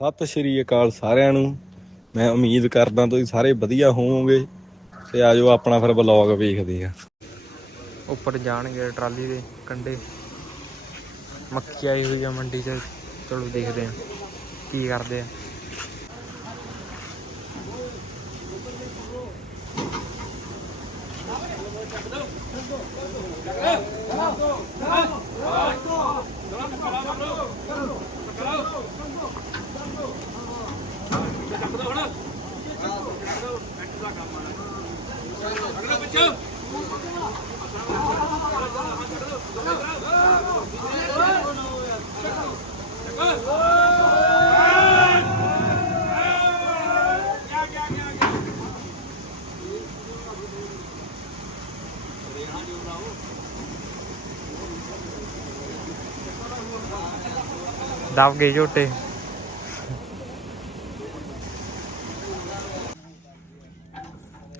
ਸਤਿ ਸ਼੍ਰੀ ਅਕਾਲ ਸਾਰਿਆਂ ਨੂੰ। ਮੈਂ ਉਮੀਦ ਕਰਦਾ ਤੁਸੀਂ ਸਾਰੇ ਵਧੀਆ ਹੋਵੋਗੇ ਤੇ ਆਜੋ ਆਪਣਾ ਫਿਰ ਵਲੌਗ ਵੇਖਦੇ ਆ ਉੱਪਰ ਜਾਣਗੇ ਟਰਾਲੀ ਦੇ ਕੰਡੇ ਮੱਕੀ ਆਈ ਹੋਈ ਆ ਮੰਡੀ 'ਚ। ਚਲੋ ਦੇਖਦੇ ਆ ਕੀ ਕਰਦੇ ਆ। ਦਬ ਗਏ ਝੋਟੇ।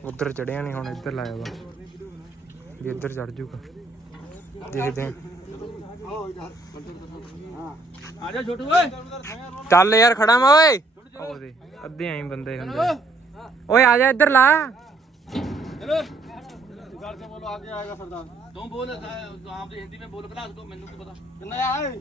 ਉੱਧਰ ਚੜਿਆ ਨਹੀਂ ਹੁਣ ਇੱਧਰ ਲਾਇਆ ਵਾ। ਵੀ ਇੱਧਰ ਚੜ ਜੂਗਾ। ਦੇਖਦੇ ਆ। ਆ ਜਾ ਛੋਟੂ ਓਏ। ਚੱਲ ਯਾਰ ਖੜਾ ਮਾ ਓਏ। ਉਹਦੇ ਅੱਧੇ ਆਈ ਬੰਦੇ ਹੁੰਦੇ। ਓਏ ਆ ਜਾ ਇੱਧਰ ਲਾ। ਚਲੋ। ਗੱਲ ਕੇ ਬੋਲੋ ਆਗੇ ਆਏਗਾ ਸਰਦਾਰ। ਤੂੰ ਬੋਲ ਆਪ ਹਿੰਦੀ ਵਿੱਚ ਬੋਲ ਕਲਾਸ ਤੋਂ ਮੈਨੂੰ ਕੀ ਪਤਾ? ਕਿੰਨਾ ਆਏ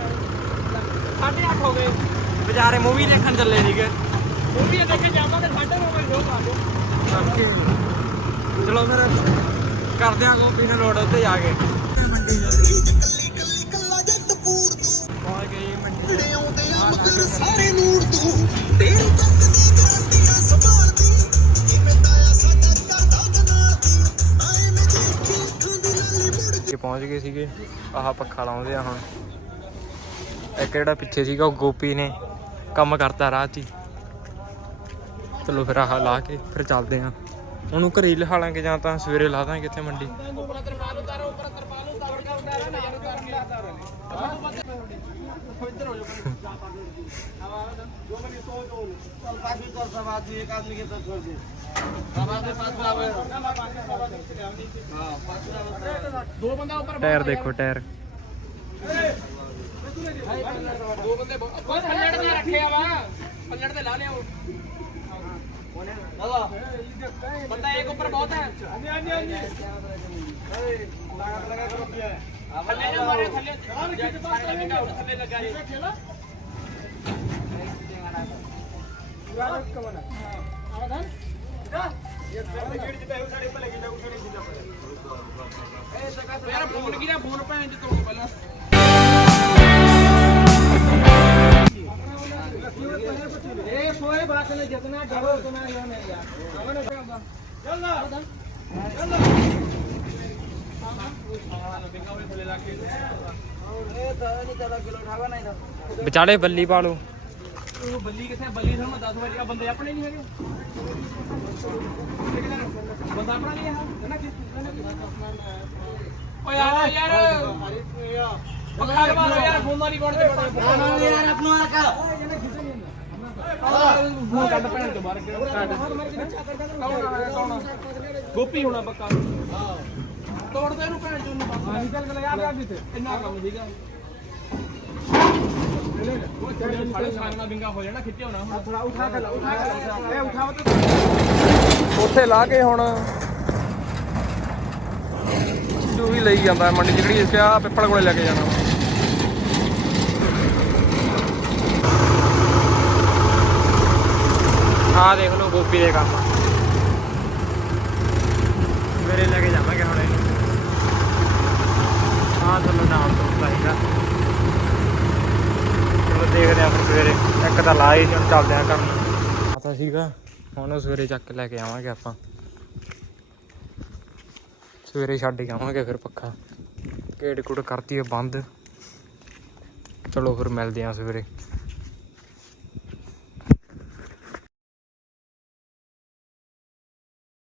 ਸਾਢੇ ਅੱਠ ਹੋ ਗਏ। ਵਿਚਾਰੇ ਮੂਵੀ ਦੇਖਣ ਚੱਲੇ ਸੀਗੇ। ਉਹ ਵੀ ਦੇਖੇ ਜਾਵਾਂਗੇ ਸਾਢੇ ਨੌ ਵਜੇ ਸ਼ੋਅ ਕਰ ਦਿਓ। ਚਲੋ ਫਿਰ ਕਰਦੇ ਆਂ ਗੋਪੀ ਨੇ ਲੋੜ ਉੱਤੇ ਜਾ ਕੇ। ਪਹੁੰਚ ਗਏ ਸੀਗੇ। ਆਹ ਪੱਖਾ ਲਾਉਂਦੇ ਆ ਹੁਣ। ਇੱਕ ਜਿਹੜਾ ਪਿੱਛੇ ਸੀਗਾ? ਉਹ ਗੋਪੀ ਨੇ ਕੰਮ ਕਰਤਾ ਰਾਹ 'ਚ ਹੀ। ਚਲੋ ਫਿਰ ਆਹ ਲਾ ਕੇ ਫਿਰ ਚੱਲਦੇ ਆਂ। ਉਹਨੂੰ ਘਰੇ ਲਿਹਾ ਲਾਂਗੇ ਜਾਂ ਤਾਂ ਸਵੇਰੇ ਲਾ ਦਾਂਗੇ ਇੱਥੇ ਮੰਡੀ। ਟਾਇਰ ਦੇਖੋ, ਟਾਇਰ। ਦੋ ਬੰਦੇ ਕੋਈ ਪੱਲੜ ਤੇ ਰੱਖਿਆ ਵਾ। ਪੱਲੜ ਤੇ ਲਾ ਲਿਆਓ। ਦਾਦਾ ਬੰਦਾ ਇੱਕ ਉੱਪਰ ਬਹੁਤ ਹੈ। ਹਾਂਜੀ ਹਾਂਜੀ ਹਾਂਜੀ। ਲਗਾ ਲਗਾ ਕਰੋ ਕੀ ਹੈ ਥੱਲੇ ਨਾ ਮਾਰੇ ਥੱਲੇ। ਥੱਲੇ ਲੱਗਾ ਜੀ। ਯਾਰ ਫੋਨ ਕਿਹਦਾ ਫੋਨ ਭੈਣ ਚ ਤੋੜ એ કોઈ વાત નહીં જેટના ડરો ઉતના રહ્યો નહીં યાર હવે ચલ ના ચલ ના ਵਿਚਾਲੇ ਬੱਲੀ ਪਾ ਲਓ। ਉਹ ਬੱਲੀ ਕਿੱਥੇ ਬੱਲੀ ਸਾਨੂੰ 10 ਵਾਰੀ ਆ ਬੰਦੇ ਆਪਣੇ ਨਹੀਂ ਹੈਗੇ ਬੰਦਾ ਆਪਣਾ ਨਹੀਂ ਹੈ ਨਾ ਓ ਯਾਰ। ਯਾਰ ਪੱਖਾ ਲਵਾ ਲਓ ਯਾਰ ਫੋਨ ਵਾਲੀ ਬੋਰਡ ਤੇ ਪੱਖਾ ਲਵਾ ਲਓ ਯਾਰ ਆਪਣਾ ਫੋਨ ਕੱਢ ਭੈਣ ਤੋਂ ਬਾਹਰ ਕੌਣ ਗੋਪੀ ਹੋਣਾ ਪੱਕਾ। ਤੋੜ ਦੇ ਇਹਨੂੰ ਭੈਣ ਚੋਂ ਨੂੰ ਬਸ। ਹਾਂ ਨਿਕਲ ਕੇ ਯਾਰ ਆ ਕਿਤੇ ਇੰਨਾ ਕੰਮ ਸੀਗਾ। ਸਾਲੇ ਸਾਂਗਣਾ ਬਿੰਗਾ ਹੋ ਜਾਣਾ ਖਿੱਚਿਆ ਹੋਣਾ ਹੁਣ। ਥੋੜਾ ਉਠਾ ਕੇ ਉਠਾ ਕੇ ਇਹ ਉਠਾਵ ਤੇ। ਉੱਥੇ ਲਾ ਕੇ ਹੁਣ। ਜੋ ਵੀ ਲਈ ਜਾਂਦਾ ਮੰਡੀ ਜਿਹੜੀ ਇਸ ਆ ਪਿੱਪਲ ਕੋਲੇ ਲੈ ਕੇ ਜਾਣਾ। ਆਹ ਦੇਖ ਲਓ ਗੋਪੀ ਦੇ ਕੰਮ। ਮੇਰੇ ਲੈ ਕੇ ਜਾਵਾਂਗੇ ਹੁਣ ਇਹਨੂੰ। ਆਹ ਤੁਹਾਨੂੰ ਨਾਮ ਤੋਂ ਹੈਗਾ ਚਲੋ ਦੇਖਦੇ ਆਂ ਸਵੇਰੇ। ਇੱਕ ਤਾਂ ਲਾਈ ਸੀ, ਹੁਣ ਚੱਲਦੇ ਆਂ ਕੰਮ। ਪਤਾ ਸੀਗਾ, ਹੁਣ ਸਵੇਰੇ ਚੱਕ ਕੇ ਲੈ ਕੇ ਆਵਾਂਗੇ ਆਪਾਂ। ਸਵੇਰੇ ਛੱਡ ਕੇ ਆਵਾਂਗੇ ਫਿਰ ਪੱਖਾ। ਗੇਟ ਕੁੜ ਕਰਤੀ ਹੈ ਬੰਦ। ਚਲੋ ਫਿਰ ਮਿਲਦੇ ਆਂ ਸਵੇਰੇ।